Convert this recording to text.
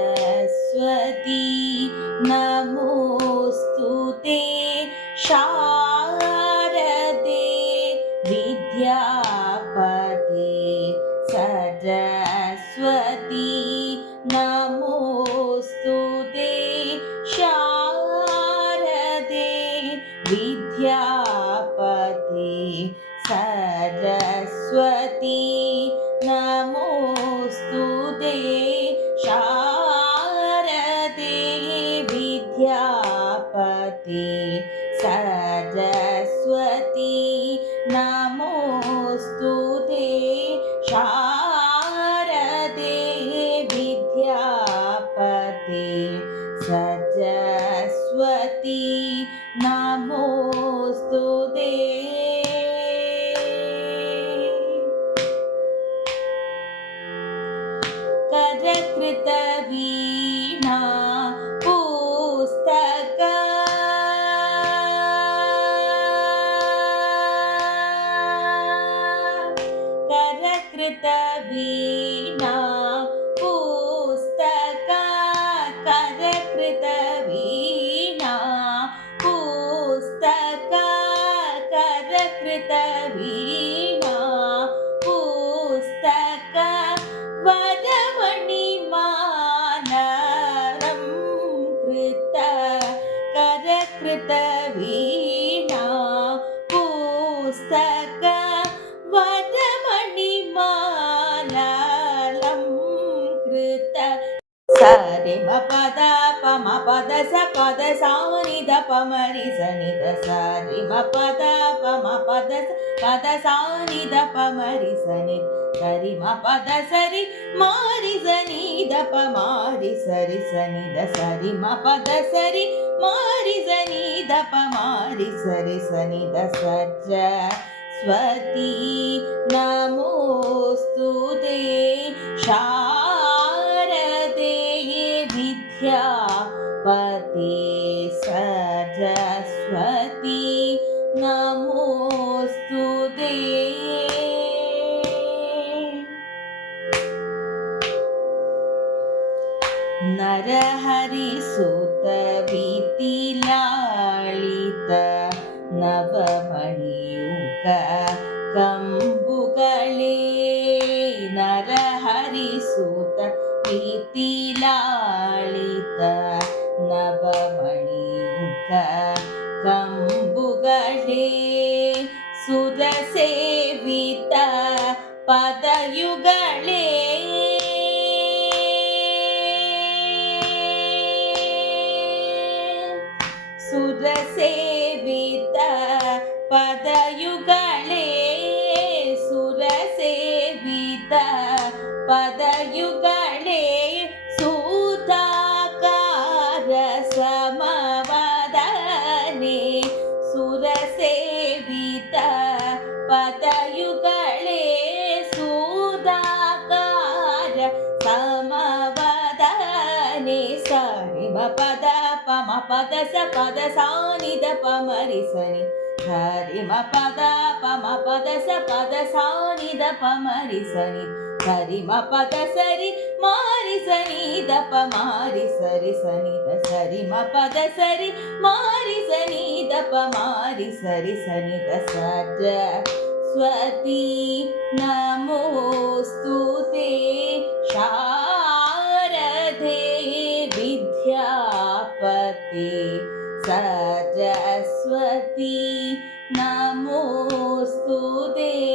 सरस्वती नमोऽस्तु ते शारदे विद्यापते सरस्वती नमोऽस्तु ते शारदे विद्यापते सरस्वती नमोऽस्तु ते शारदे विद्यापते सरस्वती नमोऽस्तु ते शारदे विद्यापते सरस्वती नमोऽस्तु ते। करकृतवीणा पुस्तक करकृतवीणा पुस्तक करकृतवीणा पुस्तक करकृतवीणा पुस्तक वरमणिमानरं कृत करकृतवीणा पुस्तक वरमणिमानरं कृत सरि म पद प म पद स पद सा नि ध प म रि स नि ध सरि म पद प म पद स पद सा नि ध प म रि स नि सरि म पद सरि म रि स नि ध प म रि सरि स नि ध सरि म पद सरि म रि स नि ध प म रि सरि स नि ध सरस्वती नमोऽस्तु ते शारदे विद्यापते सरस्वती नमोऽस्तु ते। नरहरिसुत वितिलालित नवमणियुग कंबुगळे नरहरिसुत वितिलालित नवमणियुग कंबुगळे सुरसेवित पदयुगळे सुरसेवित पदयुगळे सुरसेवित पदयुगळे सुधाकार समवदने सुरसेवित पदयुगळे सुधाकार समवदने सरि म पद प म पद स पद सा नि ध प म रि स नि सरि म पद प म पद स पद सा नि ध प म रि स नि सरि म पद सरि म रि स नि ध प म रि सरि स नि ध सरि म पद सरि म रि स नि ध प म रि सरि स नि ध सरस्वती नमोऽस्तु ते शारदे विद्यापते सरस्वती नमोऽस्तु ते।